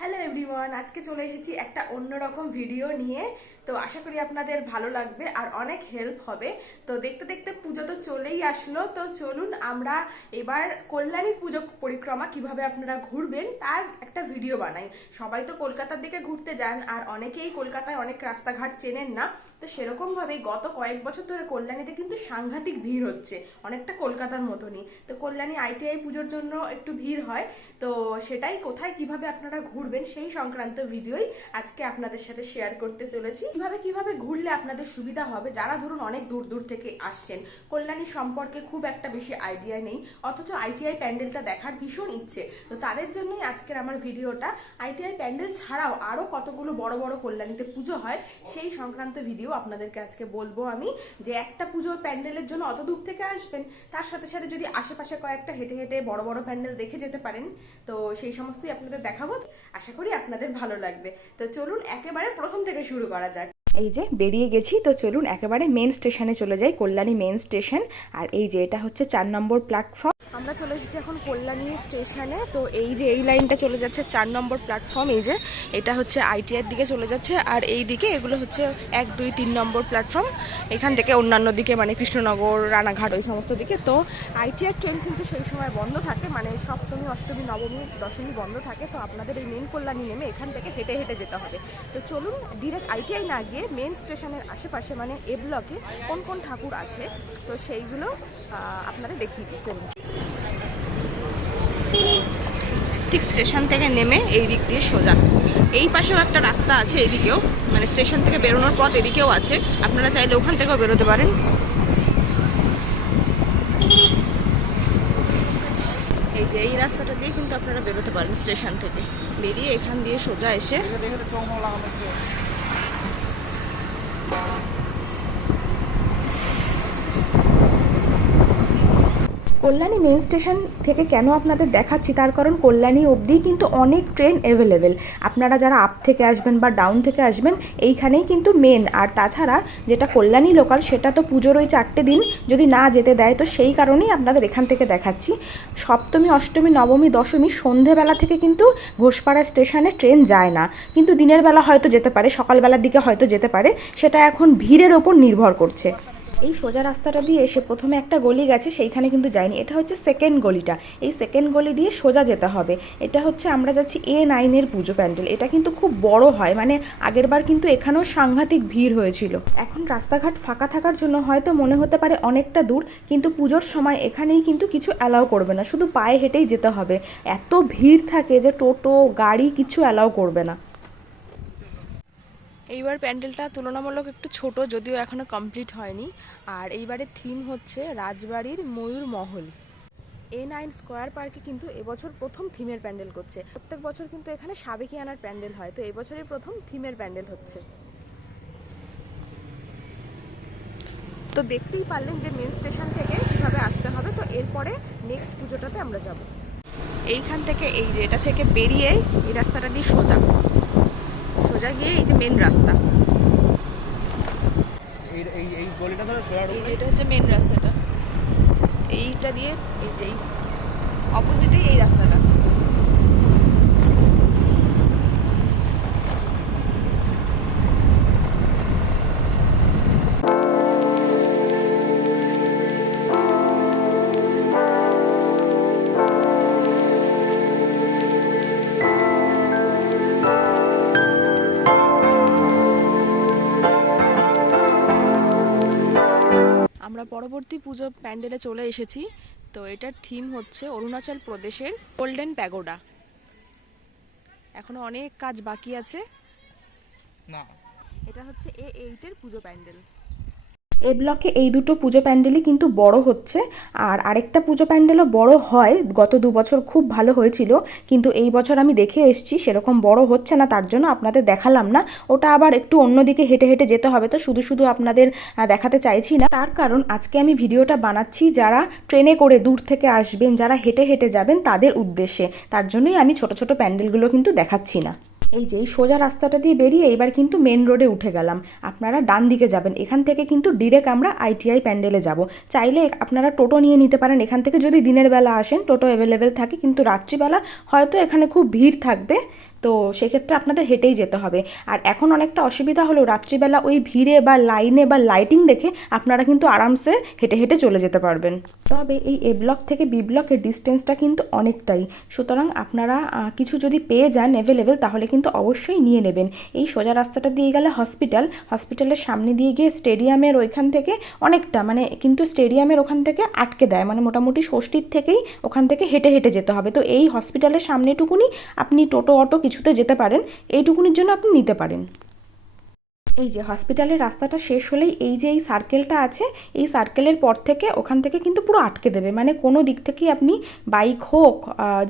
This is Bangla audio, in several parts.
হ্যালো এভরিওয়ান, আজকে চলে এসেছি একটা অন্যরকম ভিডিও নিয়ে। তো আশা করি আপনাদের ভালো লাগবে আর অনেক হেল্প হবে। তো দেখতে দেখতে পুজো তো চলেই আসলো, তো চলুন আমরা এবার কল্যাণী পুজো পরিক্রমা কিভাবে আপনারা ঘুরবেন তার একটা ভিডিও বানাই। সবাই তো কলকাতার দিকে ঘুরতে যান আর অনেকেই কলকাতায় অনেক রাস্তাঘাট চেনেন না। তো সেরকম ভাবে গত কয়েক বছর ধরে কল্যাণীতে কিন্তু সাংঘাতিক ভিড় হচ্ছে, অনেকটা কলকাতার মতনই। তো কল্যাণী আইটিআই পুজোর জন্য একটু ভিড় হয়, তো সেটাই কোথায় কিভাবে আপনারা ঘুরবেন সেই সংক্রান্ত ভিডিওই আজকে আপনাদের সাথে শেয়ার করতে চলেছি। কিভাবে ঘুরলে আপনাদের সুবিধা হবে, যারা ধরুন অনেক দূর দূর থেকে আসছেন, কল্যাণী সম্পর্কে খুব একটা বেশি আইডিয়া নেই, অথচ আইটিআই প্যান্ডেলটা দেখার ভীষণ ইচ্ছে, তো তাদের জন্যই আজকের আমার ভিডিওটা। আইটিআই প্যান্ডেল ছাড়াও আরো কতগুলো বড় বড় কল্যাণীতে পুজো হয় সেই সংক্রান্ত ভিডিও আপনাদেরকে আজকে বলবো আমি, যে একটা পুজো প্যান্ডেলের জন্য অত দূর থেকে আসবেন, তার সাথে সাথে যদি আশেপাশে কয়েকটা হেঁটে হেঁটে বড় বড় প্যান্ডেল দেখে যেতে পারেন, তো সেই সমস্তই আপনাদের দেখাবো। আশা করি আপনাদের ভালো লাগবে। তো চলুন একেবারে প্রথম থেকে শুরু করা যাক। এই যে বেরিয়ে গেছি, তো চলুন একেবারে মেন স্টেশনে চলে যাই, কল্যাণী মেন স্টেশন। আর এই যে এটা হচ্ছে 4 নম্বর প্ল্যাটফর্ম। আমরা চলে এসেছি এখন কল্যাণী স্টেশনে। তো এই যে এই লাইনটা চলে যাচ্ছে 4 নম্বর প্ল্যাটফর্ম, এই যে এটা হচ্ছে আইটিআইয়ের দিকে চলে যাচ্ছে, আর এই দিকে এগুলো হচ্ছে 1, 2, 3 নম্বর প্ল্যাটফর্ম। এখান থেকে অন্যান্য দিকে মানে কৃষ্ণনগর, রানাঘাট ওই সমস্ত দিকে। তো আইটিআইয়ের ট্রেন কিন্তু সেই সময় বন্ধ থাকে, মানে সপ্তমী, অষ্টমী, নবমী, দশমী বন্ধ থাকে। তো আপনাদের এই মেন কল্যাণী নেমে এখান থেকে হেঁটে হেঁটে যেতে হবে। তো চলুন ডিরেক্ট আইটিআই না গিয়ে মেন স্টেশনের আশেপাশে মানে এ ব্লকে কোন কোন ঠাকুর আছে তো সেইগুলো আপনারা দেখিয়ে দিই। চলুন। ঠিক স্টেশন থেকে নেমে এই দিক দিয়ে সোজা, এই পাশেও একটা রাস্তা আছে, এদিকেও মানে স্টেশন থেকে বেরোনোর পথ এদিকেও আছে, আপনারা চাইলে ওখান থেকেও বেরোতে পারেন। এই যে এই রাস্তাটা দিয়ে কিন্তু আপনারা বেরোতে পারেন স্টেশন থেকে, বেরিয়ে এখান দিয়ে সোজা এসে কল্যাণী মেন স্টেশন থেকে কেন আপনাদের দেখাচ্ছি তার কারণ কল্যাণী অবধি কিন্তু অনেক ট্রেন অ্যাভেলেবেল। আপনারা যারা আপ থেকে আসবেন বা ডাউন থেকে আসবেন এইখানেই কিন্তু মেন। আর তাছাড়া যেটা কল্যাণী লোকাল সেটা তো পুজোর ওই 4টে দিন যদি না যেতে দেয়, তো সেই কারণেই আপনাদের এখান থেকে দেখাচ্ছি। সপ্তমী, অষ্টমী, নবমী, দশমী সন্ধেবেলা থেকে কিন্তু ঘোষপাড়া স্টেশনে ট্রেন যায় না, কিন্তু দিনের বেলা হয়তো যেতে পারে, সকালবেলার দিকে হয়তো যেতে পারে, সেটা এখন ভিড়ের ওপর নির্ভর করছে। এই সোজা রাস্তাটা দিয়ে এসে প্রথমে একটা গলি গেছে, সেইখানে কিন্তু যায়নি, এটা হচ্ছে সেকেন্ড গলিটা। এই সেকেন্ড গলি দিয়ে সোজা যেতে হবে। এটা হচ্ছে আমরা যাচ্ছি A9 পুজো প্যান্ডেল। এটা কিন্তু খুব বড় হয়, মানে আগেরবার কিন্তু এখানেও সাংঘাতিক ভিড় হয়েছিল। এখন রাস্তাঘাট ফাঁকা থাকার জন্য হয়তো মনে হতে পারে অনেকটা দূর, কিন্তু পুজোর সময় এখানেই কিন্তু কিছু অ্যালাউ করবে না, শুধু পায়ে হেঁটেই যেতে হবে। এত ভিড় থাকে যে টোটো, গাড়ি কিছু অ্যালাউ করবে না। এইবার প্যান্ডেলটা তুলনামূলক একটু ছোট, যদিও এখনো কমপ্লিট হয়নি। আর এইবারের থিম হচ্ছে রাজবাড়ির ময়ূর মহল। A9 স্কোয়ার পার্কে কিন্তু এবছর প্রথম থিমের প্যান্ডেল করছে। প্রত্যেক বছর কিন্তু এখানে সাবেকিয়ানার প্যান্ডেল হয়, তো এবছরই প্রথম থিমের প্যান্ডেল হচ্ছে। তো দেখতেই পারলেন যে মেন স্টেশন থেকে কীভাবে আসতে হবে। তো এরপরে নেক্সট পুজোটাতে আমরা যাব। এইখান থেকে এই যে এটা থেকে বেরিয়ে এই রাস্তাটা দিয়ে সোজা সোজা গিয়ে এই যে মেন রাস্তা, এই যে এটা হচ্ছে মেন রাস্তাটা, এইটা দিয়ে এই যে অপোজিটেই এই রাস্তাটা। আমরা পরবর্তী পুজো প্যান্ডেলে চলে এসেছি। তো এটার থিম হচ্ছে অরুণাচল প্রদেশের গোল্ডেন প্যাগোডা। এখনো অনেক কাজ বাকি আছে। না, এটা হচ্ছে A8 পুজো প্যান্ডেল। এ ব্লকে এই দুটো পুজো প্যান্ডেলই কিন্তু বড় হচ্ছে, আর আরেকটা পুজো প্যান্ডেলও বড় হয়, গত 2 বছর খুব ভালো হয়েছিল, কিন্তু এই বছর আমি দেখে এসেছি সেরকম বড় হচ্ছে না, তার জন্য আপনাদের দেখালাম না। ওটা আবার একটু অন্যদিকে হেঁটে হেঁটে যেতে হবে, তো শুধু শুধু আপনাদের দেখাতে চাইছি না। তার কারণ আজকে আমি ভিডিওটা বানাচ্ছি যারা ট্রেনে করে দূর থেকে আসবেন, যারা হেঁটে হেঁটে যাবেন তাদের উদ্দেশ্যে, তার জন্যই আমি ছোট ছোট প্যান্ডেলগুলো কিন্তু দেখাচ্ছি না। এই যে এই সোজা রাস্তাটা দিয়ে বেরিয়ে এবার কিন্তু মেন রোডে উঠে গেলাম। আপনারা ডান দিকে যাবেন, এখান থেকে কিন্তু ডিরেক্ট আমরা আইটিআই প্যান্ডেলে যাব। চাইলে আপনারা টোটো নিয়ে নিতে পারেন এখান থেকে, যদি দিনের বেলা আসেন টোটো অ্যাভেলেবেল থাকে, কিন্তু রাত্রিবেলা হয়তো এখানে খুব ভিড় থাকবে, তো সেক্ষেত্রে আপনাদের হেঁটেই যেতে হবে। আর এখন অনেকটা অসুবিধা হলেও রাত্রিবেলা ওই ভিড়ে বা লাইনে বা লাইটিং দেখে আপনারা কিন্তু আরামসে হেঁটে হেঁটে চলে যেতে পারবেন। তবে এই এ ব্লক থেকে বি ব্লকের ডিস্টেন্সটা কিন্তু অনেকটাই, সুতরাং আপনারা কিছু যদি পেয়ে যান অ্যাভেলেবেল তাহলে কিন্তু অবশ্যই নিয়ে নেবেন। এই সোজা রাস্তাটা দিয়ে গেলে হসপিটালের সামনে দিয়ে গিয়ে স্টেডিয়ামের ওইখান থেকে অনেকটা, মানে কিন্তু স্টেডিয়ামের ওখান থেকে আটকে দেয়, মানে মোটামুটি ষষ্ঠীর থেকেই ওখান থেকে হেঁটে হেঁটে যেতে হবে। তো এই হসপিটালের সামনেটুকুনি আপনি টোটো অটো কিছুতে যেতে পারেন, এইটুকুনির জন্য আপনি নিতে পারেন। এই যে হসপিটালের রাস্তাটা শেষ হলেই এই যে এই সার্কেলটা আছে, এই সার্কেলের পর থেকে ওখান থেকে কিন্তু পুরো আটকে দেবে, মানে কোনো দিক থেকেই আপনি বাইক হোক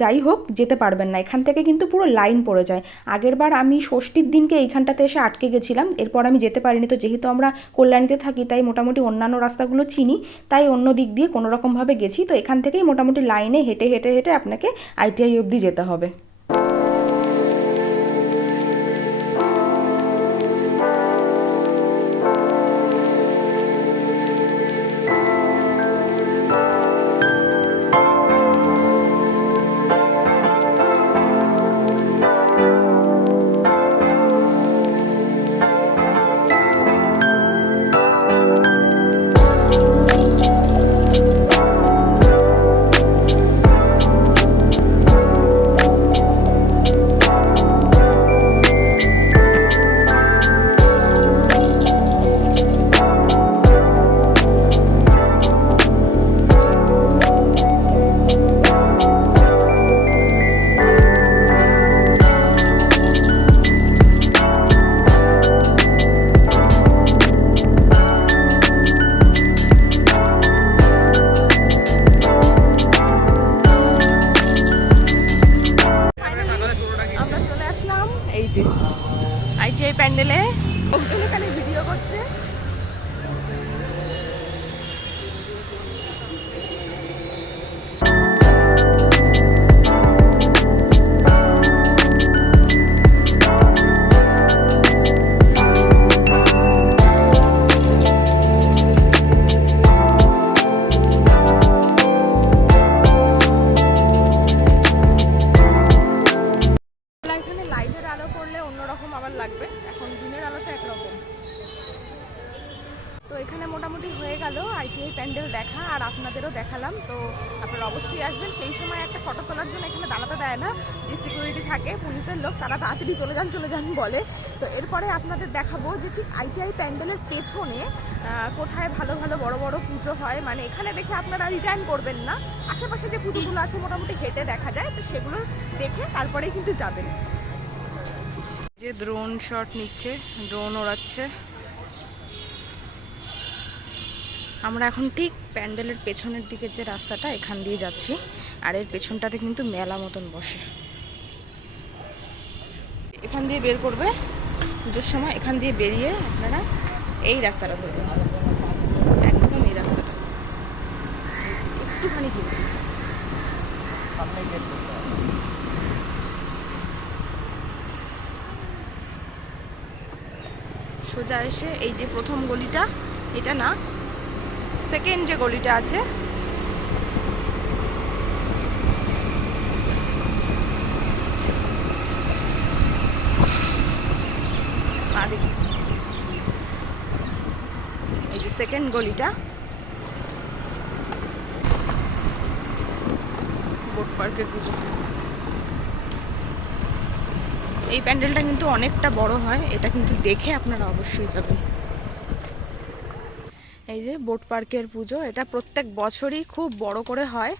যাই হোক যেতে পারবেন না, এখান থেকে কিন্তু পুরো লাইন পড়ে যায়। আগেরবার আমি ষষ্ঠীর দিনকে এইখানটাতে এসে আটকে গেছিলাম, এরপর আমি যেতে পারিনি। তো যেহেতু আমরা কল্যাণীতে থাকি তাই মোটামুটি অন্যান্য রাস্তাগুলো চিনি, তাই অন্য দিক দিয়ে কোনো রকমভাবে গেছি। তো এখান থেকেই মোটামুটি লাইনে হেঁটে হেঁটে হেঁটে আপনাকে আইটিআই অবধি যেতে হবে। আইটিআই প্যান্ডেলে লোকজন এখানে ভিডিও করছে। লাগবে, এখন দিনের আলোতে একরকম। তো এখানে মোটামুটি হয়ে গেল আইটিআই প্যান্ডেল দেখা, আর আপনাদেরও দেখালাম। তো আপনারা অবশ্যই আসবেন। সেই সময় একটা ফটো তোলার জন্য এখানে দাঁড়াতে দেয় না, যে সিকিউরিটি থাকে পুলিশের লোক, তারা তাড়াতাড়ি চলে যান বলে। তো এরপরে আপনাদের দেখাবো যে ঠিক আইটিআই প্যান্ডেলের পেছনে কোথায় ভালো ভালো বড় বড় পুজো হয়, মানে এখানে দেখে আপনারা রিটার্ন করবেন না, আশেপাশে যে পুজোগুলো আছে মোটামুটি হেঁটে দেখা যায়, তো সেগুলো দেখে তারপরেই কিন্তু যাবেন। যে ড্রোন শট নিচ্ছে, ড্রোন ওড়াচ্ছে। আমরা এখন ঠিক প্যান্ডেলের পেছনের দিকের যে রাস্তাটা এখান দিয়ে যাচ্ছি, আর এর পেছনটাতে কিন্তু মেলা মতন বসে। এখান দিয়ে বের করবে পুজোর সময়, এখান দিয়ে বেরিয়ে আপনারা এই রাস্তাটা ধরবেন, একদম এই রাস্তাটা একটুখানি দূর। সোজা এসে এই যে প্রথম গলিটা, এটা না সেকেন্ড যে গলিটা আছে, এই যে সেকেন্ড গলিটা, বোট পার্কের পুজো। এই প্যান্ডেলটা কিন্তু অনেকটা বড় হয়, এটা কিন্তু দেখে আপনারা অবশ্যই যাবেন। এই যে বোট পার্কের পুজো, এটা প্রত্যেক বছরই খুব বড় করে হয়।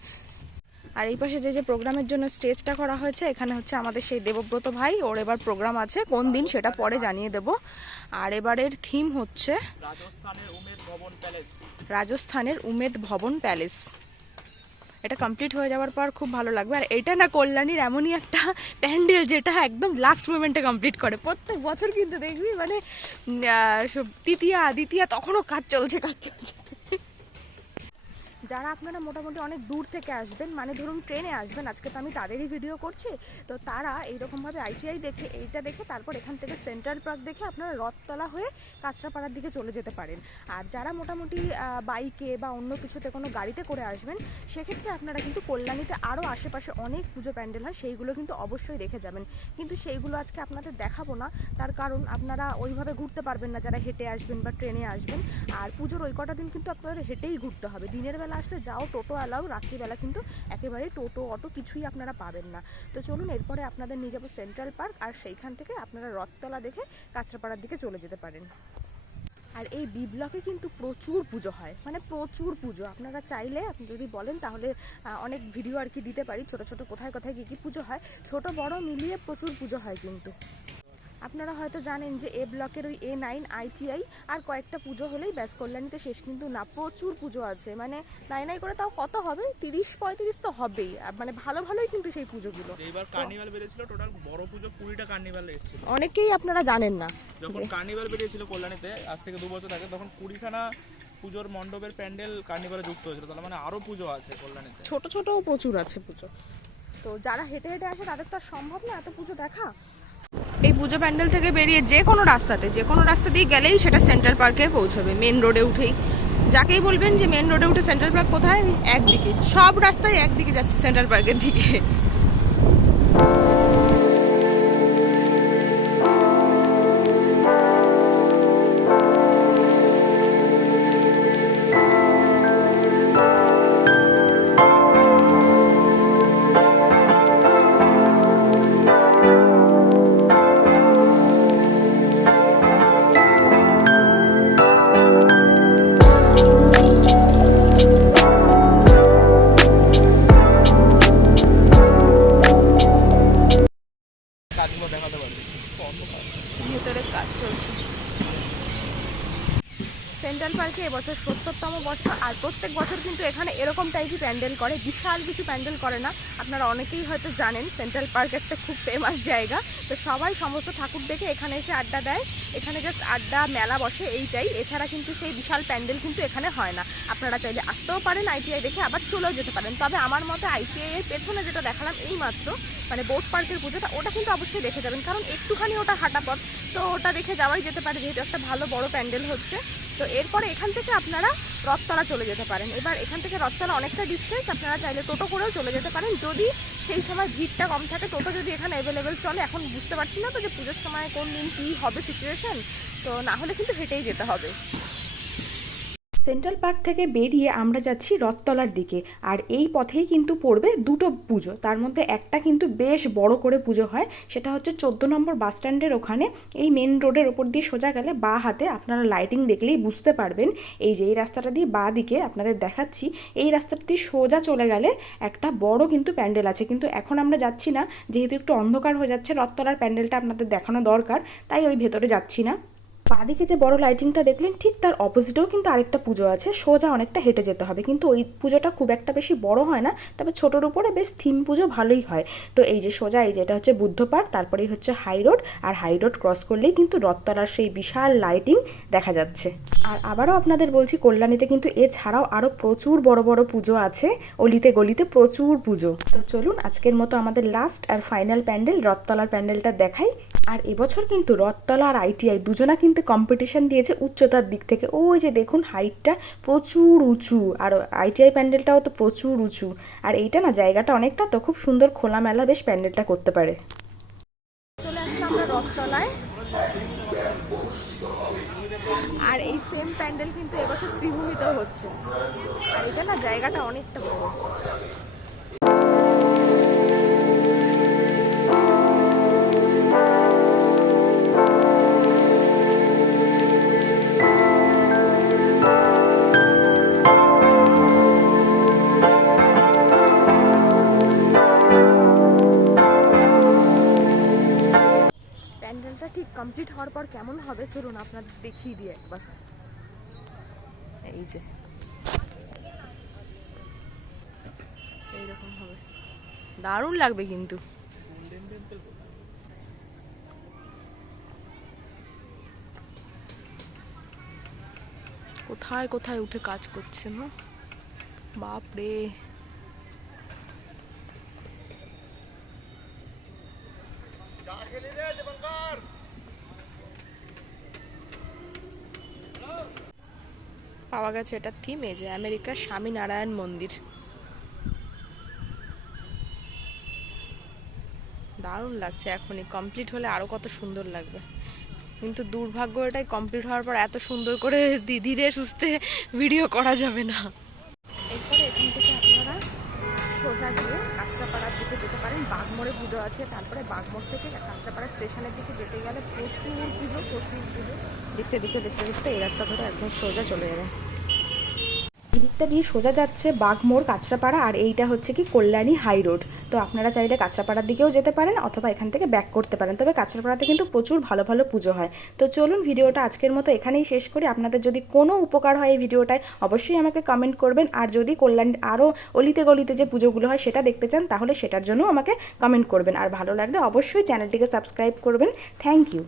আর এই পাশে যে প্রোগ্রামের জন্য স্টেজটা করা হয়েছে, এখানে হচ্ছে আমাদের সেই দেবব্রত ভাই, ওর এবার প্রোগ্রাম আছে, কোন দিন সেটা পরে জানিয়ে দেব। আর এবারের থিম হচ্ছে রাজস্থানের উমেদ ভবন প্যালেস। এটা কমপ্লিট হয়ে যাওয়ার পর খুব ভালো লাগবে। আর এটা না কল্যাণীর এমনই একটা প্যান্ডেল যেটা একদম লাস্ট মোমেন্টে কমপ্লিট করে, প্রত্যেক বছর কিন্তু দেখবি, মানে তৃতীয়া দ্বিতীয়া তখনও কাজ চলছে। যারা আপনারা মোটামুটি অনেক দূর থেকে আসবেন, মানে ধরুন ট্রেনে আসবেন, আজকে তো আমি তাদেরই ভিডিও করছি, তো তারা এইরকমভাবে আইটিআই দেখে, এইটা দেখে তারপর এখান থেকে সেন্ট্রাল পার্ক দেখে আপনারা রথতলা হয়ে কাঁচরাপাড়ার দিকে চলে যেতে পারেন। আর যারা মোটামুটি বাইকে বা অন্য কিছুতে কোনো গাড়িতে করে আসবেন, সেক্ষেত্রে আপনারা কিন্তু কল্যাণীতে আরও আশেপাশে অনেক পুজো প্যান্ডেল হয়, সেইগুলো কিন্তু অবশ্যই দেখে যাবেন। কিন্তু সেইগুলো আজকে আপনাদের দেখাবো না, তার কারণ আপনারা ওইভাবে ঘুরতে পারবেন না যারা হেঁটে আসবেন বা ট্রেনে আসবেন। আর পুজোর ওই কটা দিন কিন্তু আপনাদের হেঁটেই ঘুরতে হবে। দিনের বেলা আসলে যাও টোটো অ্যালাউ, রাত্রিবেলা কিন্তু একেবারেই টোটো অটো কিছুই আপনারা পাবেন না। তো চলুন এরপরে আপনাদের নিয়ে যাবো সেন্ট্রাল পার্ক, আর সেইখান থেকে আপনারা রথতলা দেখে কাঁচরাপাড়ার দিকে চলে যেতে পারেন। আর এই বি ব্লকে কিন্তু প্রচুর পুজো হয়, মানে প্রচুর পুজো। আপনারা চাইলে আপনি যদি বলেন তাহলে অনেক ভিডিও আর কি দিতে পারি, ছোট ছোট কোথায় কোথায় কী কী পুজো হয়, ছোট বড় মিলিয়ে প্রচুর পুজো হয় কিন্তু। আপনারা হয়তো জানেন যে এ ব্লকের ওই A9 ITI আর কয়েকটা পুজো হলেই ব্যাস কল্যাণীতে শেষ, কিন্তু না, প্রচুর পুজো আছে। মানে নাই করে তাও কত হবে, 30-35 তো হবেই, মানে ভালো ভালোই কিন্তু সেই পুজোগুলো। এইবার কার্নিভাল বেরিয়েছিল, টোটাল বড় পুজো 20টা কার্নিভাল এসেছিল। অনেকেই আপনারা জানেন না, যখন কার্নিভাল বেরিয়েছিল কল্যাণীতে আজ থেকে 2 বছর আগে, তখন 20খানা পুজোর মণ্ডপের প্যান্ডেল কার্নিভালে যুক্ত হয়েছিল। তাহলে মানে আরো পুজো আছে কল্যাণীতে, ছোট ছোটও প্রচুর আছে পুজো। তো যারা হেঁটে হেঁটে আসে তাদের তো আর সম্ভব না এত পুজো দেখা। এই পুজো প্যান্ডেল থেকে বেরিয়ে যে কোনো রাস্তা দিয়ে গেলেই সেটা সেন্ট্রাল পার্কে পৌঁছবে, মেন রোডে উঠেই। যাকেই বলবেন যে মেন রোডে উঠে সেন্ট্রাল পার্ক কোথায়, একদিকে, সব রাস্তায় একদিকে যাচ্ছে সেন্ট্রাল পার্কের দিকে। কাজগুলো দেখাতে পারবে। ভেতরে কাজ চলছে। সেন্ট্রাল পার্কে এবছর 70তম বর্ষ, আর প্রত্যেক বছর কিন্তু এখানে এরকম টাইপই প্যান্ডেল করে, বিশাল কিছু প্যান্ডেল করে না। আপনারা অনেকেই হয়তো জানেন সেন্ট্রাল পার্ক একটা খুব ফেমাস জায়গা, তো সবাই সমস্ত ঠাকুর দেখে এখানে এসে আড্ডা দেয়। এখানে জাস্ট আড্ডা মেলা বসে এইটাই, এছাড়া কিন্তু সেই বিশাল প্যান্ডেল কিন্তু এখানে হয় না। আপনারা চাইলে আসতেও পারেন আইটিআই দেখে, আবার চলেও যেতে পারেন। তবে আমার মতে আইটিআই এর পেছনে যেটা দেখালাম এই মাত্র, মানে বোট পার্কের পুজোটা, ওটা কিন্তু অবশ্যই দেখে যাবেন, কারণ একটুখানি ওটা হাঁটা পথ, তো ওটা দেখে যাওয়াই যেতে পারে, যেহেতু একটা ভালো বড় প্যান্ডেল হচ্ছে। তো এরপরে এখান থেকে আপনারা রথতলা চলে যেতে পারেন। এবার এখান থেকে রথতলা অনেকটা ডিস্টেন্স, আপনারা চাইলে টোটো করেও চলে যেতে পারেন, যদি সেই সময় ভিড়টা কম থাকে। টোটো যদি এখানে অ্যাভেলেবেল চলে, এখন বুঝতে পারছি না তো যে পুজোর সময় কোন দিন কী হবে সিচুয়েশন, তো না হলে কিন্তু হেঁটেই যেতে হবে। সেন্ট্রাল পার্ক থেকে বেরিয়ে আমরা যাচ্ছি রথতলার দিকে, আর এই পথেই কিন্তু পড়বে দুটো পুজো। তার মধ্যে একটা কিন্তু বেশ বড় করে পুজো হয়, সেটা হচ্ছে 14 নম্বর বাস স্ট্যান্ডের ওখানে। এই মেন রোডের ওপর দিয়ে সোজা গেলে বাঁ হাতে আপনারা লাইটিং দেখলেই বুঝতে পারবেন, এই যে এই রাস্তাটা দিয়ে বাঁ দিকে আপনাদের দেখাচ্ছি, এই রাস্তাটা দিয়ে সোজা চলে গেলে একটা বড় কিন্তু প্যান্ডেল আছে। কিন্তু এখন আমরা যাচ্ছি না, যেহেতু একটু অন্ধকার হয়ে যাচ্ছে, রথতলার প্যান্ডেলটা আপনাদের দেখানো দরকার, তাই ওই ভেতরে যাচ্ছি না। বাঁদিকে যে বড় লাইটিংটা দেখলেন, ঠিক তার অপোজিটেও কিন্তু আরেকটা পুজো আছে, সোজা অনেকটা হেঁটে যেতে হবে। কিন্তু ওই পুজোটা খুব একটা বেশি বড় হয় না, তবে ছোটোর উপরে বেশ থিম পুজো ভালোই হয়। তো এই যে সোজা, এই যেটা হচ্ছে বুদ্ধ পার্ক, তারপরেই হচ্ছে হাই রোড, আর হাই রোড ক্রস করলেই কিন্তু রথতলার সেই বিশাল লাইটিং দেখা যাচ্ছে। আর আবারও আপনাদের বলছি, কল্যাণীতে কিন্তু এছাড়াও আরও প্রচুর বড় বড় পুজো আছে, অলিতে গলিতে প্রচুর পুজো। তো চলুন আজকের মতো আমাদের লাস্ট আর ফাইনাল প্যান্ডেল, রথতলার প্যান্ডেলটা দেখাই। আর এবছর কিন্তু রথতলা আর আইটিআই দুজনা কিন্তু কম্পিটিশন দিয়েছে উচ্চতার দিক থেকে। ওই যে দেখুন হাইটটা প্রচুর উঁচু, আর আইটিআই প্যান্ডেলটাও তো প্রচুর উঁচু। আর এইটা না, জায়গাটা অনেকটা, তো খুব সুন্দর খোলামেলা বেশ প্যান্ডেলটা করতে পারে। চলে আসলাম আমরা রথতলায়, আর এই সেম প্যান্ডেল কিন্তু এবছর শ্রীভূমিতেও হচ্ছে। আর এটা না, জায়গাটা অনেকটা বড়। প্যান্ডেলটা ঠিক কমপ্লিট হওয়ার পর কেমন হবে চলুন আপনাদের দেখিয়ে দিই একবার। এই যে এইরকম হবে, দারুণ লাগবে কিন্তু। কোথায় কোথায় উঠে কাজ করছে না, বাপরে, পাওয়া গেছে এটা থিম, এই যে আমেরিকার স্বামীনারায়ণ মন্দির। দারুণ লাগছে, এখনই কমপ্লিট হলে আরো কত সুন্দর লাগবে। কিন্তু দুর্ভাগ্য এটাই, কমপ্লিট হওয়ার পর এত সুন্দর করে ধীরে সুস্থে ভিডিও করা যাবে না। এরপরে এখান থেকে আপনারা সোজা গিয়ে কাঁচরাপাড়ার দিকে যেতে পারেন, বাগমোড়ে পুজো আছে। তারপরে বাগমোড় থেকে কাঁচরাপাড়া স্টেশনের দিকে যেতে গেলে প্রচুর পুজো। দেখতে দেখতে এই রাস্তা ধরে একদম সোজা চলে যাবে। এই দিকটা দিয়ে সোজা যাচ্ছে বাগমোড়, কাঁচরাপাড়া, আর এইটা হচ্ছে কি কল্যাণী হাই রোড। তো আপনারা চাইলে কাঁচরাপাড়ার দিকেও যেতে পারেন অথবা এখান থেকে ব্যাক করতে পারেন। তবে কাঁচরাপাড়াতে কিন্তু প্রচুর ভালো ভালো পুজো হয়। তো চলুন ভিডিওটা আজকের মতো এখানেই শেষ করি। আপনাদের যদি কোনো উপকার হয় এই ভিডিওটায় অবশ্যই আমাকে কমেন্ট করবেন। আর যদি কল্যাণ আরও অলিতে গলিতে যে পুজোগুলো হয় সেটা দেখতে চান তাহলে সেটার জন্য আমাকে কমেন্ট করবেন। আর ভালো লাগলে অবশ্যই চ্যানেলটিকে সাবস্ক্রাইব করবেন। Thank you.